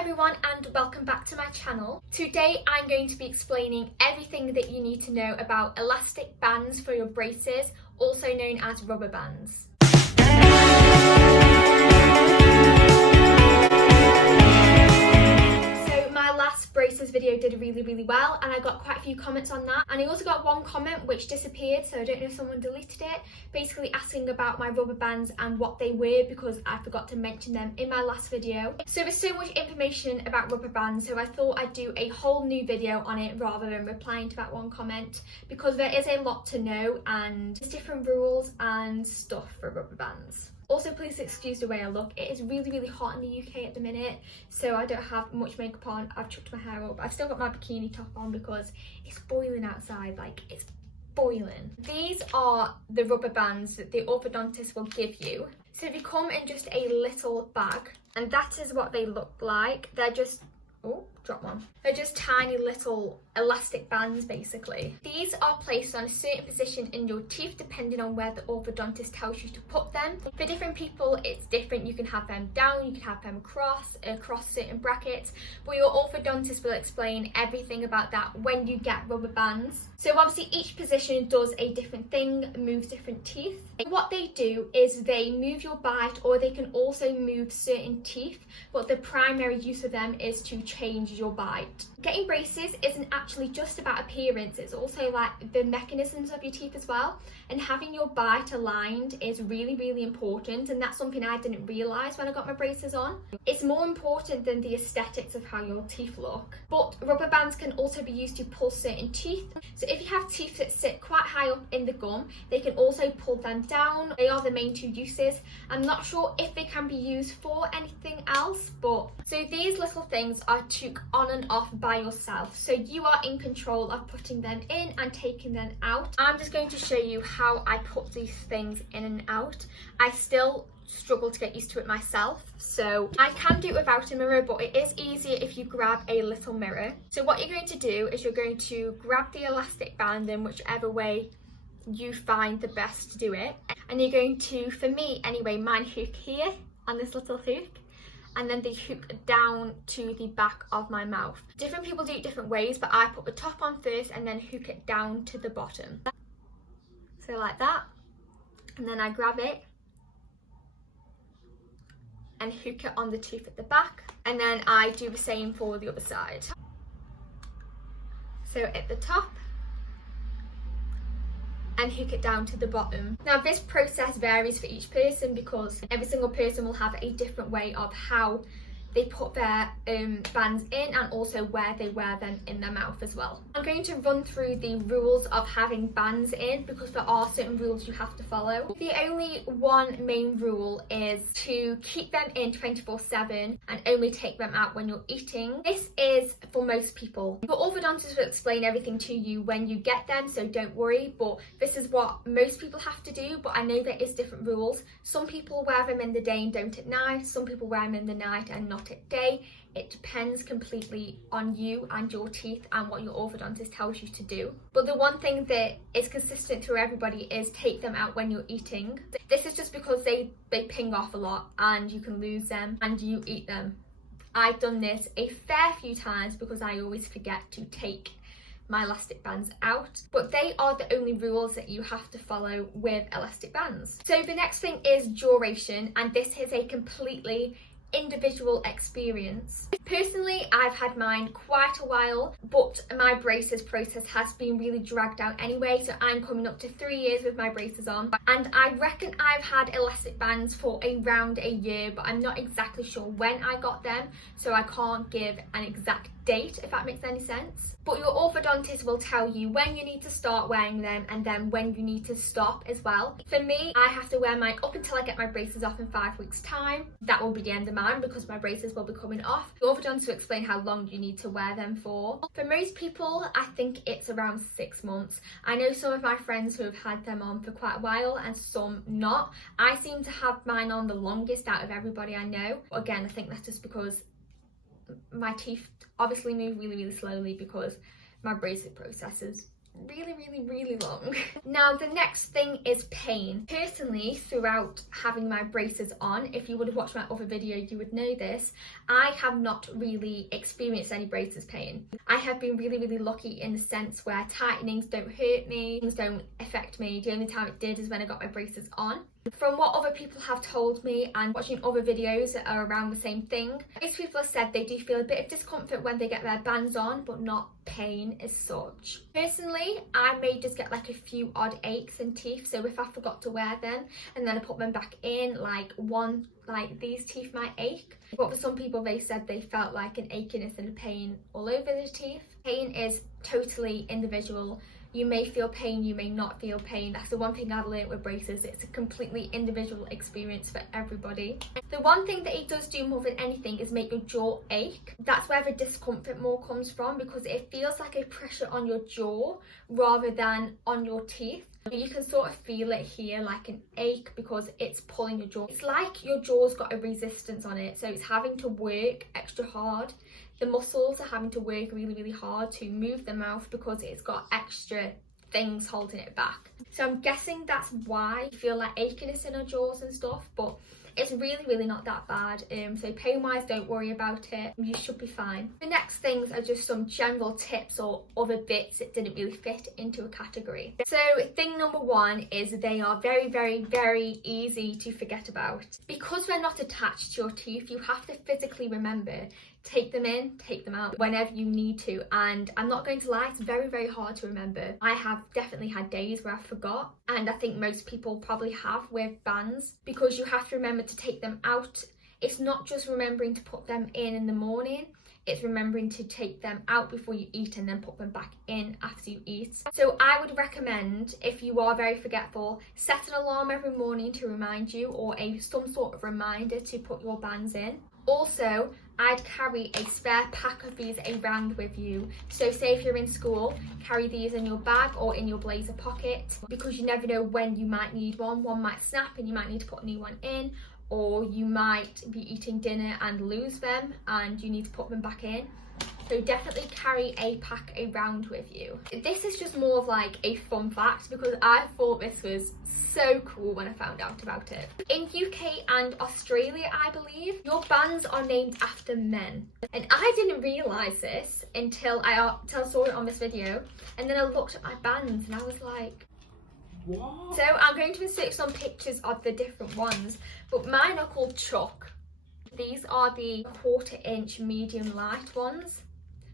everyone and welcome back to my channel. Today I'm going to be explaining everything that you need to know about elastic bands for your braces, also known as rubber bands. Braces video did really well and I got quite a few comments on that, and I also got one comment which disappeared, so I don't know if someone deleted it, basically asking about my rubber bands and what they were because I forgot to mention them in my last video. So there's so much information about rubber bands, so I thought I'd do a whole new video on it rather than replying to that one comment, because there is a lot to know and there's different rules and stuff for rubber bands. Also, please excuse the way I look. It is really hot in the UK at the minute, so I don't have much makeup on. I've chucked my hair up. I've still got my bikini top on because it's boiling outside, like it's boiling. These are the rubber bands that the orthodontist will give you. So they come in just a little bag, and that is what they look like. They're just, oh, drop one. They're just tiny little elastic bands basically. These are placed on a certain position in your teeth depending on where the orthodontist tells you to put them. For different people it's different. You can have them down, you can have them across certain brackets, but your orthodontist will explain everything about that when you get rubber bands. So obviously each position does a different thing, moves different teeth. What they do is they move your bite, or they can also move certain teeth, but the primary use of them is to change your bite. Getting braces isn't actually just about appearance, it's also like the mechanisms of your teeth as well, and having your bite aligned is really important, and that's something I didn't realise when I got my braces on. It's more important than the aesthetics of how your teeth look. But rubber bands can also be used to pull certain teeth. So if you have teeth that sit quite high up in the gum, they can also pull them down. They are the main two uses. I'm not sure if they can be used for anything else, but so these little things are took on and off by yourself, so you are in control of putting them in and taking them out. I'm just going to show you how I put these things in and out. I still struggle to get used to it myself, so I can do it without a mirror, but it is easier if you grab a little mirror. So what you're going to do is you're going to grab the elastic band in whichever way you find the best to do it, and you're going to, for me anyway, mine hook here on this little hook, and then they hook down to the back of my mouth. Different people do it different ways, but I put the top on first and then hook it down to the bottom. So like that, and then I grab it and hook it on the tooth at the back, and then I do the same for the other side. So at the top, and hook it down to the bottom. Now this process varies for each person because every single person will have a different way of how they put their bands in, and also where they wear them in their mouth as well. I'm going to run through the rules of having bands in because there are certain rules you have to follow. The only one main rule is to keep them in 24/7 and only take them out when you're eating. This is for most people. Your orthodontist will explain everything to you when you get them, so don't worry, but this is what most people have to do, but I know there is different rules. Some people wear them in the day and don't at night, some people wear them in the night and not at day. It depends completely on you and your teeth and what your orthodontist tells you to do. But the one thing that is consistent through everybody is take them out when you're eating. This is just because they ping off a lot and you can lose them and you eat them. I've done this a fair few times because I always forget to take my elastic bands out, but they are the only rules that you have to follow with elastic bands. So the next thing is duration, and this is a completely individual experience. Personally, I've had mine quite a while, but my braces process has been really dragged out anyway, so I'm coming up to 3 years with my braces on, and I reckon I've had elastic bands for around a year, but I'm not exactly sure when I got them, so I can't give an exact date, if that makes any sense. But your orthodontist will tell you when you need to start wearing them and then when you need to stop as well. For me, I have to wear mine up until I get my braces off in 5 weeks time. That will be the end of mine because my braces will be coming off. The orthodontist will explain how long you need to wear them for. For most people, I think it's around 6 months. I know some of my friends who have had them on for quite a while and some not. I seem to have mine on the longest out of everybody I know. Again, I think that's just because my teeth obviously move really slowly because my braces process is really long. Now the next thing is pain. Personally, throughout having my braces on, if you would have watched my other video you would know this, I have not really experienced any braces pain. I have been really lucky in the sense where tightenings don't hurt me, things don't affect me. The only time it did is when I got my braces on. From what other people have told me and watching other videos that are around the same thing, most people have said they do feel a bit of discomfort when they get their bands on, but not pain as such. Personally, I may just get like a few odd aches in teeth, so if I forgot to wear them and then I put them back in, like these teeth might ache. But for some people, they said they felt like an achiness and a pain all over the teeth. Pain is totally individual. You may feel pain, you may not feel pain. That's the one thing I've learned with braces. It's a completely individual experience for everybody. The one thing that it does do more than anything is make your jaw ache. That's where the discomfort more comes from, because it feels like a pressure on your jaw rather than on your teeth. You can sort of feel it here, like an ache, because it's pulling your jaw. It's like your jaw's got a resistance on it, so it's having to work extra hard. The muscles are having to work really hard to move the mouth because it's got extra things holding it back. So I'm guessing that's why you feel like achiness in our jaws and stuff, but it's really not that bad. So pain wise, don't worry about it, you should be fine. The next things are just some general tips or other bits that didn't really fit into a category. So thing number one is they are very easy to forget about. Because they're not attached to your teeth, you have to physically remember, take them in, take them out whenever you need to. And I'm not going to lie, it's very hard to remember. I have definitely had days where I forgot, and I think most people probably have with bands, because you have to remember to take them out. It's not just remembering to put them in the morning, it's remembering to take them out before you eat and then put them back in after you eat. So I would recommend, if you are very forgetful, set an alarm every morning to remind you, or some sort of reminder to put your bands in. Also, I'd carry a spare pack of these around with you. So say if you're in school, carry these in your bag or in your blazer pocket, because you never know when you might need one. One might snap and you might need to put a new one in, or you might be eating dinner and lose them and you need to put them back in. So definitely carry a pack around with you. This is just more of like a fun fact, because I thought this was so cool when I found out about it. In UK and Australia, I believe, your bands are named after men. And I didn't realise this until I saw it on this video. And then I looked at my bands and I was like, what? So I'm going to insert some pictures of the different ones, but mine are called Chuck. These are the 1/4 inch medium light ones.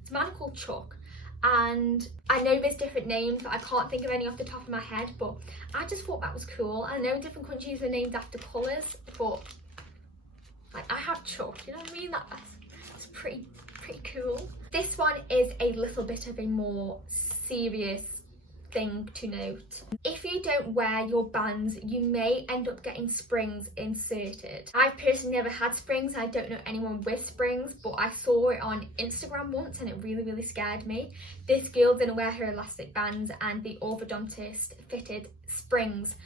So mine are called Chuck, and I know there's different names, I can't think of any off the top of my head, but I just thought that was cool. I know different countries are named after colours, but like I have Chuck, you know what I mean? That's pretty cool. This one is a little bit of a more serious thing to note. If you don't wear your bands, you may end up getting springs inserted. I've personally never had springs. I don't know anyone with springs, but I saw it on Instagram once and it really scared me. This girl didn't wear her elastic bands and the orthodontist fitted springs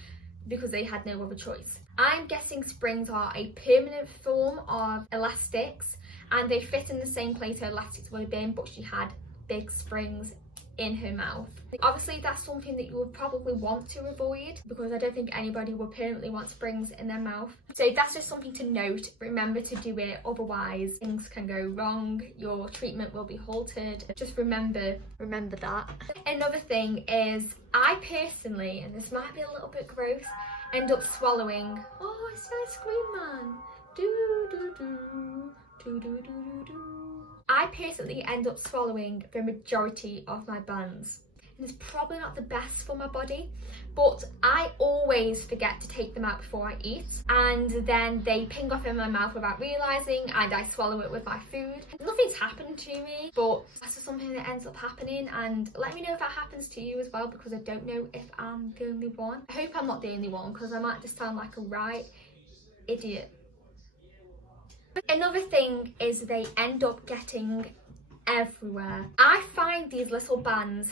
because they had no other choice. I'm guessing springs are a permanent form of elastics and they fit in the same place her elastics would have been, but she had big springs in her mouth. Obviously that's something that you would probably want to avoid, because I don't think anybody would permanently want springs in their mouth. So that's just something to note. Remember to do it, otherwise things can go wrong, your treatment will be halted. Just remember that. Another thing is, I personally, and this might be a little bit gross, end up swallowing. Oh, it's Ice Cream Man. I personally end up swallowing the majority of my bands. And it's probably not the best for my body, but I always forget to take them out before I eat, and then they ping off in my mouth without realising, and I swallow it with my food. Nothing's happened to me, but that's just something that ends up happening, and let me know if that happens to you as well, because I don't know if I'm the only one. I hope I'm not the only one, because I might just sound like a right idiot. Another thing is they end up getting everywhere. I find these little bands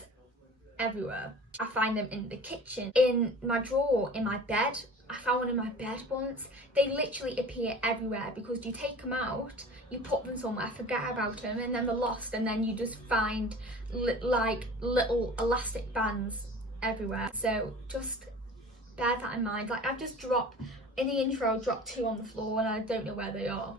everywhere. I find them in the kitchen, in my drawer, in my bed. I found one in my bed once. They literally appear everywhere because you take them out, you put them somewhere, forget about them, and then they're lost, and then you just find like little elastic bands everywhere. So just bear that in mind. Like, I've just dropped, in the intro, dropped 2 on the floor and I don't know where they are.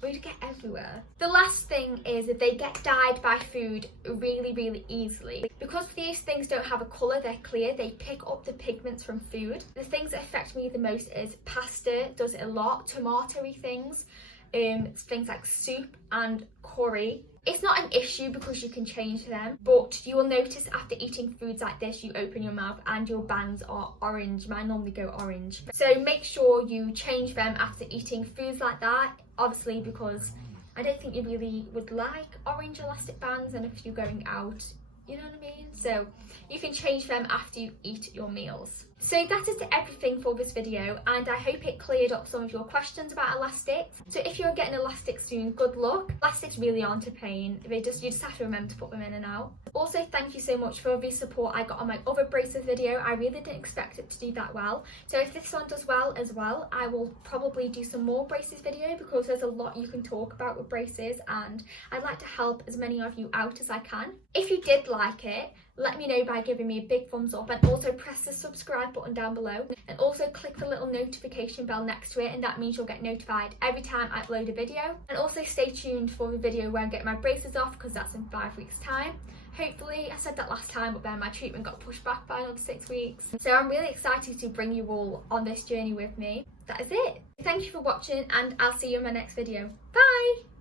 They get everywhere. The last thing is that they get dyed by food really easily. Because these things don't have a colour, they're clear, they pick up the pigments from food. The things that affect me the most is pasta, does it a lot, tomatoey things, things like soup and curry. It's not an issue because you can change them, but you will notice after eating foods like this, you open your mouth and your bands are orange. Mine normally go orange. So make sure you change them after eating foods like that, obviously, because I don't think you really would like orange elastic bands, and if you're going out, you know what I mean? So you can change them after you eat your meals. So that is everything for this video, and I hope it cleared up some of your questions about elastics. So if you're getting elastics soon, good luck. Elastics really aren't a pain. You just have to remember to put them in and out. Also, thank you so much for the support I got on my other braces video. I really didn't expect it to do that well. So if this one does well as well, I will probably do some more braces video, because there's a lot you can talk about with braces and I'd like to help as many of you out as I can. If you did like it, let me know by giving me a big thumbs up, and also press the subscribe button down below, and also click the little notification bell next to it, and that means you'll get notified every time I upload a video. And also stay tuned for the video where I'm getting my braces off, because that's in 5 weeks time. Hopefully, I said that last time, but then my treatment got pushed back by another 6 weeks. So I'm really excited to bring you all on this journey with me. That is it. Thank you for watching, and I'll see you in my next video. Bye!